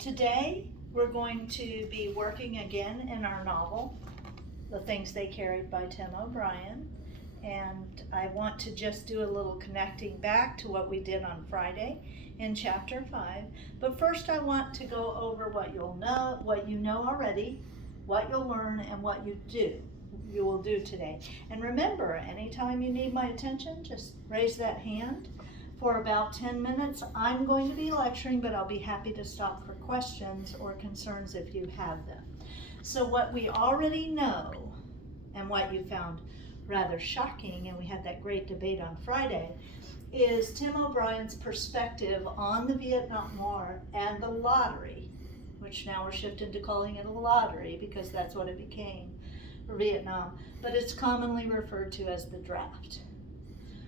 Today, we're going to be working again in our novel, The Things They Carried by Tim O'Brien. And I want to just do a little connecting back to what we did on Friday in chapter 5. But first I want to go over what you know already, what you'll learn, and what you will do today. And remember, anytime you need my attention, just raise that hand. For about 10 minutes, I'm going to be lecturing, but I'll be happy to stop for questions or concerns if you have them. So what we already know, and what you found rather shocking, and we had that great debate on Friday, is Tim O'Brien's perspective on the Vietnam War and the lottery, which now we're shifted to calling it a lottery because that's what it became for Vietnam, but it's commonly referred to as the draft.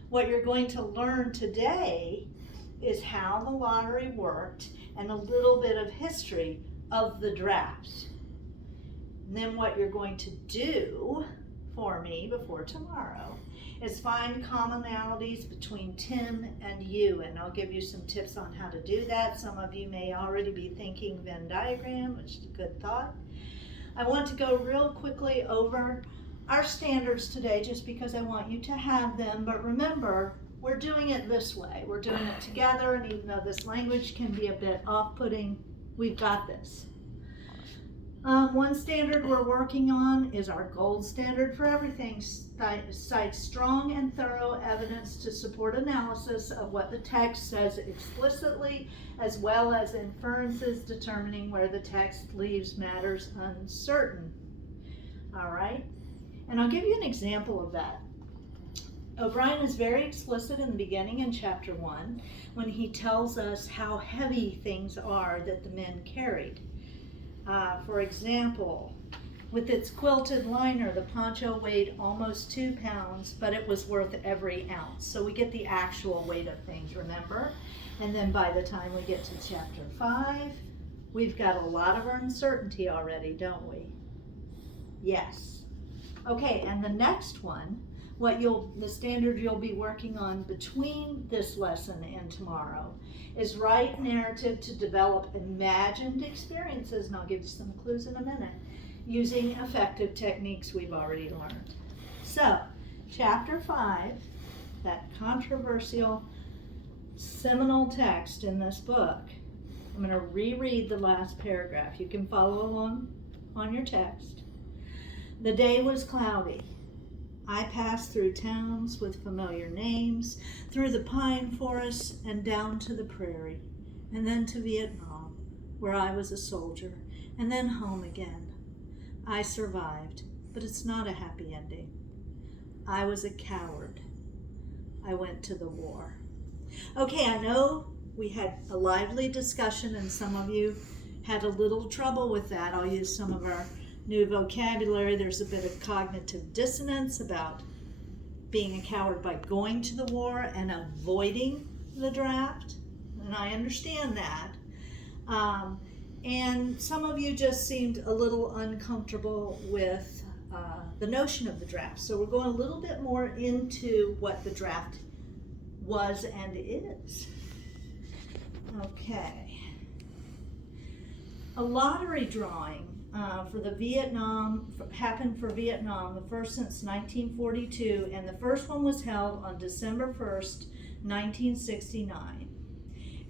What you're going to learn today is how the lottery worked and a little bit of history of the draft. And then what you're going to do for me before tomorrow is find commonalities between Tim and you, and I'll give you some tips on how to do that. Some of you may already be thinking Venn diagram, which is a good thought. I want to go real quickly over our standards today just because I want you to have them, but remember, we're doing it this way. We're doing it together, and even though this language can be a bit off-putting, we've got this. One standard we're working on is our gold standard for everything. Cite strong and thorough evidence to support analysis of what the text says explicitly, as well as inferences determining where the text leaves matters uncertain. All right? And I'll give you an example of that. O'Brien is very explicit in the beginning in chapter 1 when he tells us how heavy things are that the men carried. For example, with its quilted liner, the poncho weighed almost 2 pounds, but it was worth every ounce. So we get the actual weight of things, remember? And then by the time we get to chapter 5, we've got a lot of uncertainty already, don't we? Yes. Okay, and the next one, the standard you'll be working on between this lesson and tomorrow is write narrative to develop imagined experiences, and I'll give you some clues in a minute, using effective techniques we've already learned. So, chapter 5, that controversial seminal text in this book, I'm going to reread the last paragraph. You can follow along on your text. The day was cloudy. I passed through towns with familiar names, through the pine forests and down to the prairie, and then to Vietnam, where I was a soldier, and then home again. I survived, but it's not a happy ending. I was a coward. I went to the war. Okay, I know we had a lively discussion, and some of you had a little trouble with that. I'll use some of our new vocabulary. There's a bit of cognitive dissonance about being a coward by going to the war and avoiding the draft, and I understand that. And some of you just seemed a little uncomfortable with the notion of the draft. So we're going a little bit more into what the draft was and is. Okay. A lottery drawing happened for Vietnam, the first since 1942, and the first one was held on December 1st, 1969,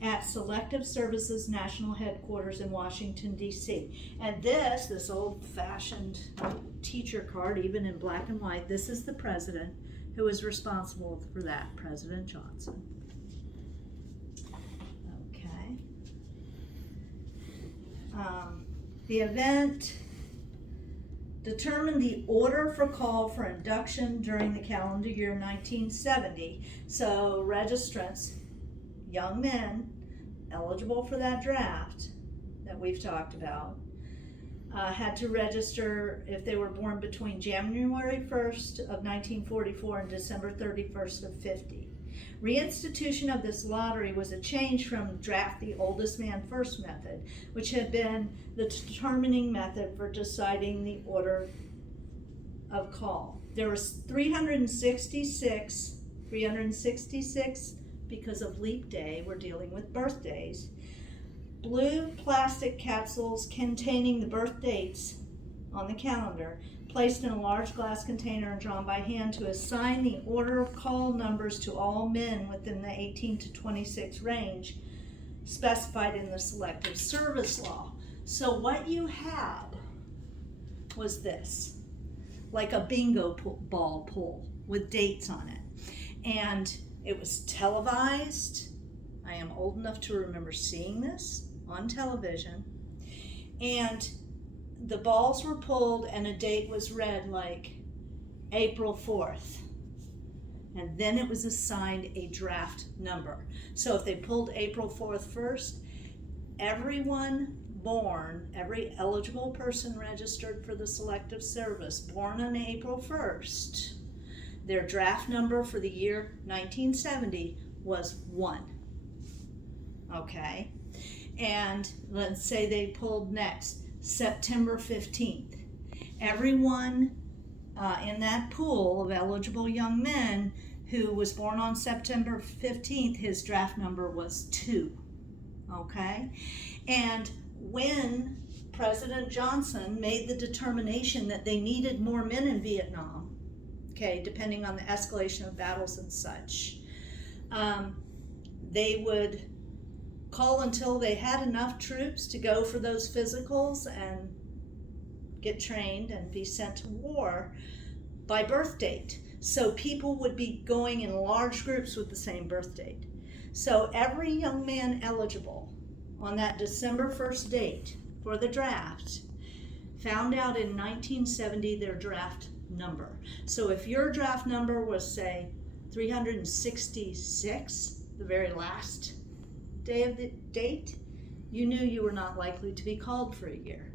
at Selective Services National Headquarters in Washington, D.C. And this old-fashioned teacher card, even in black and white, this is the president who was responsible for that, President Johnson. Okay. The event determined the order for call for induction during the calendar year 1970. So registrants, young men eligible for that draft that we've talked about, had to register if they were born between January 1st of 1944 and December 31st of 50. Reinstitution of this lottery was a change from draft the oldest man first method, which had been the determining method for deciding the order of call. There was 366 because of leap day, we're dealing with birthdays, blue plastic capsules containing the birth dates on the calendar, placed in a large glass container and drawn by hand to assign the order of call numbers to all men within the 18 to 26 range specified in the Selective Service Law. So what you had was this, like a bingo ball pull with dates on it. And it was televised. I am old enough to remember seeing this on television. And the balls were pulled and a date was read, like April 4th. And then it was assigned a draft number. So if they pulled April 4th first, everyone born, every eligible person registered for the Selective Service born on April 1st, their draft number for the year 1970 was 1. Okay? And let's say they pulled next September 15th. Everyone in that pool of eligible young men who was born on September 15th, his draft number was 2. Okay? And when President Johnson made the determination that they needed more men in Vietnam, okay, depending on the escalation of battles and such, they would call until they had enough troops to go for those physicals and get trained and be sent to war by birth date. So people would be going in large groups with the same birth date. So every young man eligible on that December 1st date for the draft found out in 1970 their draft number. So if your draft number was, say, 366, the very last day of the date, you knew you were not likely to be called for a year.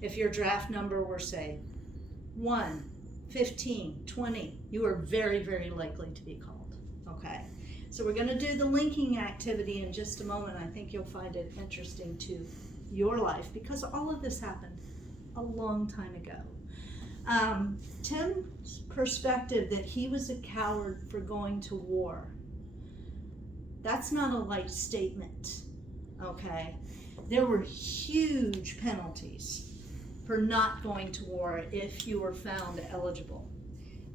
If your draft number were, say, 1, 15, 20, you were very, very likely to be called. Okay? So we're going to do the linking activity in just a moment. I think you'll find it interesting to your life because all of this happened a long time ago. Tim's perspective that he was a coward for going to war, that's not a light statement, okay? There were huge penalties for not going to war if you were found eligible.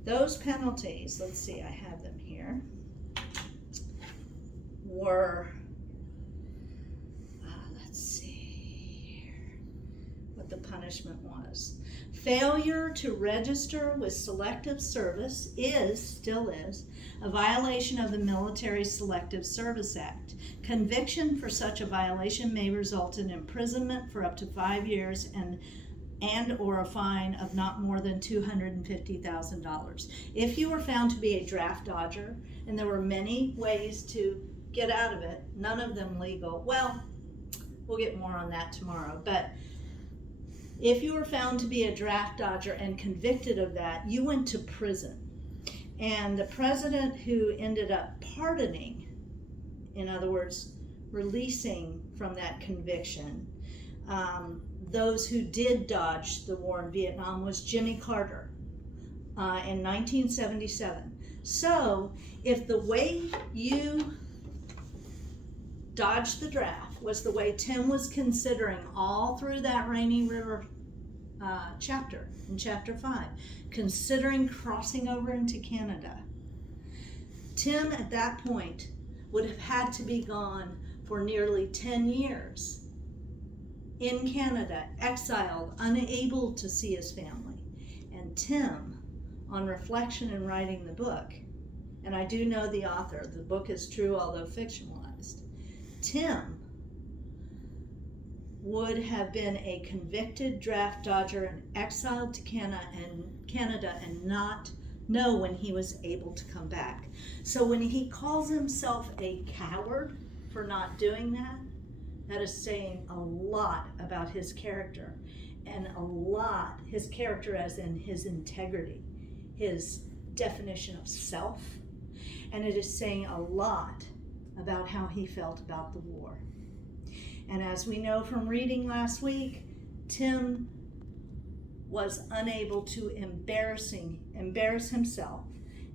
Those penalties, let's see, I have them here, were, let's see here, what the punishment was. Failure to register with Selective Service still is, a violation of the Military Selective Service Act. Conviction for such a violation may result in imprisonment for up to 5 years and or a fine of not more than $250,000. If you were found to be a draft dodger, and there were many ways to get out of it, none of them legal. Well, we'll get more on that tomorrow, but if you were found to be a draft dodger and convicted of that, you went to prison. And the president who ended up pardoning, in other words, releasing from that conviction, those who did dodge the war in Vietnam was Jimmy Carter in 1977. So if the way you dodged the draft was the way Tim was considering all through that Rainy River chapter, in chapter 5, considering crossing over into Canada, Tim at that point would have had to be gone for nearly 10 years in Canada, exiled, unable to see his family. And Tim, on reflection and writing the book, and I do know the author, the book is true although fictionalized, Tim would have been a convicted draft dodger and exiled to Canada and not know when he was able to come back. So when he calls himself a coward for not doing that, that is saying a lot about his character, and his character as in his integrity, his definition of self, and it is saying a lot about how he felt about the war. And as we know from reading last week, Tim was unable to embarrass himself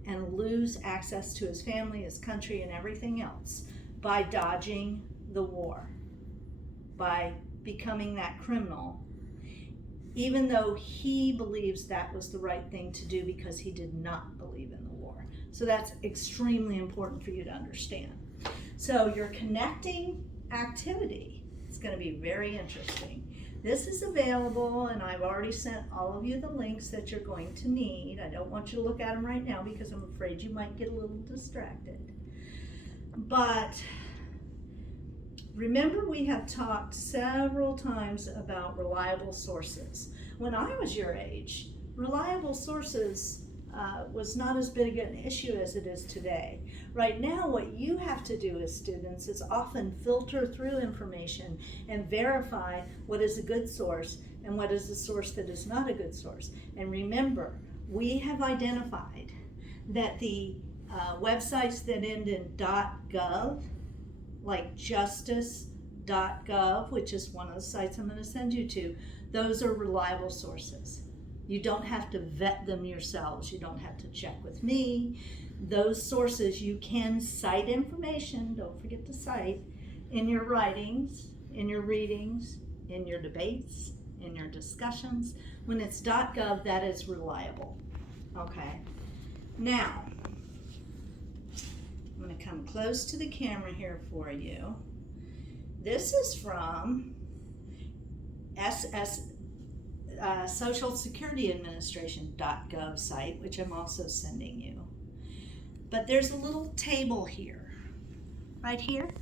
and lose access to his family, his country, and everything else by dodging the war. by becoming that criminal, even though he believes that was the right thing to do because he did not believe in the war. So that's extremely important for you to understand. So your connecting activity is going to be very interesting. This is available, and I've already sent all of you the links that you're going to need. I don't want you to look at them right now because I'm afraid you might get a little distracted. But remember, we have talked several times about reliable sources. When I was your age, reliable sources was not as big an issue as it is today. Right now, what you have to do as students is often filter through information and verify what is a good source and what is a source that is not a good source. And remember, we have identified that the websites that end in .gov, like justice.gov, which is one of the sites I'm going to send you to, those are reliable sources. You don't have to vet them yourselves. You don't have to check with me. Those sources, you can cite information, don't forget to cite, in your writings, in your readings, in your debates, in your discussions. When it's .gov, that is reliable. Okay. Now, I'm going to come close to the camera here for you. This is from Social Security Administration.gov site, which I'm also sending you. But there's a little table here, right here,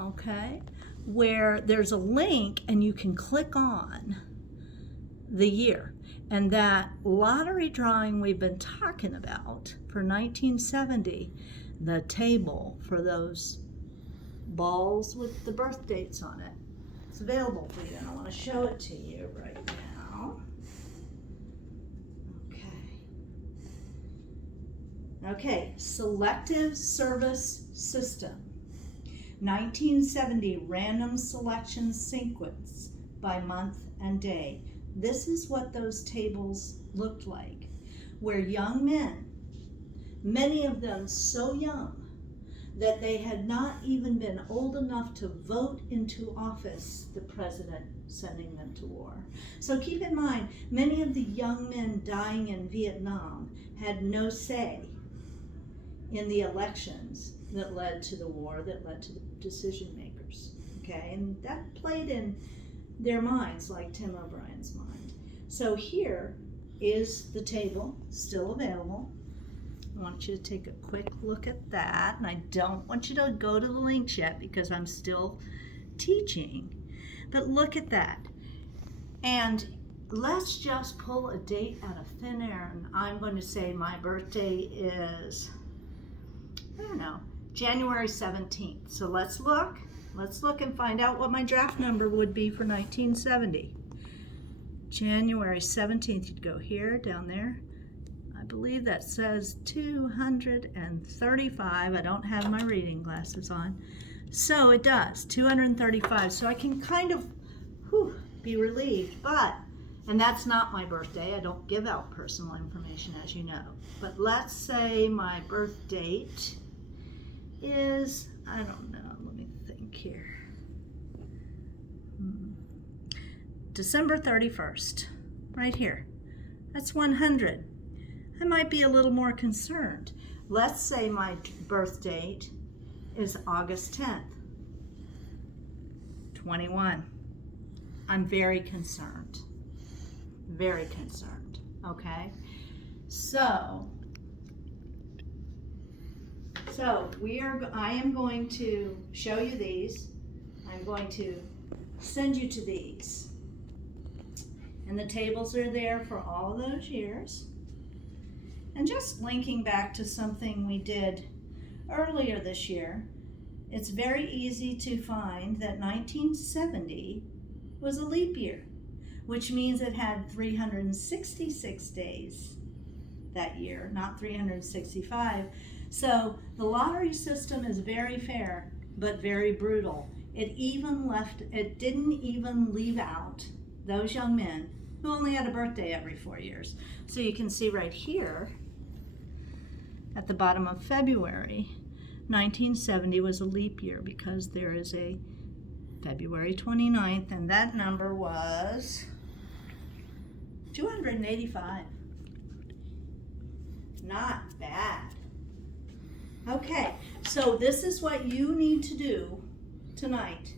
okay, where there's a link and you can click on the year. And that lottery drawing we've been talking about for 1970, the table for those balls with the birth dates on it, it's available for you, and I want to show it to you right now. Okay, Selective Service System, 1970 random selection sequence by month and day. This is what those tables looked like, where young men, many of them so young that they had not even been old enough to vote into office, the president sending them to war. So keep in mind, many of the young men dying in Vietnam had no say in the elections that led to the war, that led to the decision makers, okay? And that played in their minds like Tim O'Brien's mind. So here is the table, still available. I want you to take a quick look at that, and I don't want you to go to the links yet because I'm still teaching, but look at that. And let's just pull a date out of thin air, and I'm going to say my birthday is, I don't know, January 17th. So let's look and find out what my draft number would be for 1970. January 17th, you'd go here, down there. I believe that says 235. I don't have my reading glasses on. So it does, 235. So I can kind of be relieved, and that's not my birthday. I don't give out personal information, as you know. But let's say my birth date is, I don't know, let me think here. December 31st, right here. That's 100. I might be a little more concerned. Let's say my birth date is August 10th, 21. I'm very concerned, okay? So I am going to show you these. I'm going to send you to these. And the tables are there for all those years. And just linking back to something we did earlier this year, it's very easy to find that 1970 was a leap year, which means it had 366 days that year, not 365. So the lottery system is very fair, but very brutal. It didn't even leave out those young men who only had a birthday every 4 years. So you can see right here, at the bottom of February, 1970 was a leap year because there is a February 29th, and that number was 285. Not bad. Okay, so this is what you need to do tonight.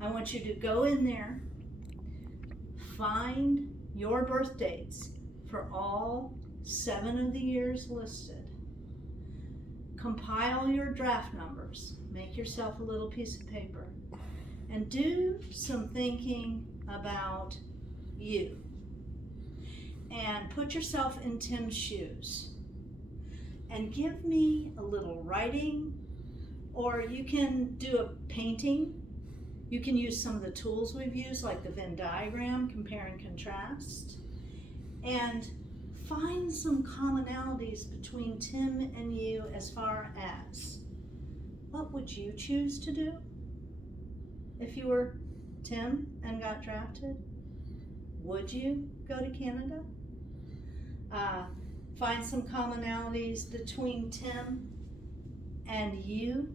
I want you to go in there, find your birth dates for all 7 of the years listed. Compile your draft numbers. Make yourself a little piece of paper and do some thinking about you. And put yourself in Tim's shoes. And give me a little writing, or you can do a painting. You can use some of the tools we've used, like the Venn diagram, compare and contrast, and find some commonalities between Tim and you as far as what would you choose to do if you were Tim and got drafted? Would you go to Canada? Find some commonalities between Tim and you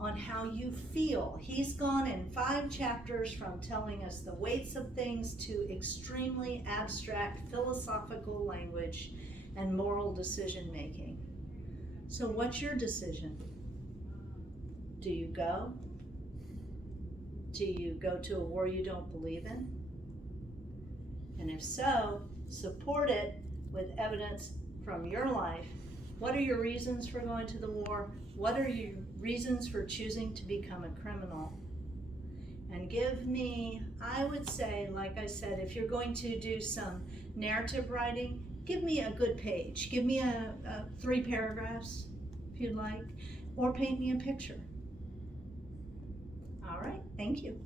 on how you feel. He's gone in 5 chapters from telling us the weights of things to extremely abstract philosophical language and moral decision making. So what's your decision? Do you go? Do you go to a war you don't believe in? And if so, support it with evidence from your life. What are your reasons for going to the war? What are your reasons for choosing to become a criminal? And give me, I would say, like I said, if you're going to do some narrative writing, give me a good page. Give me a 3 paragraphs, if you'd like, or paint me a picture. All right, thank you.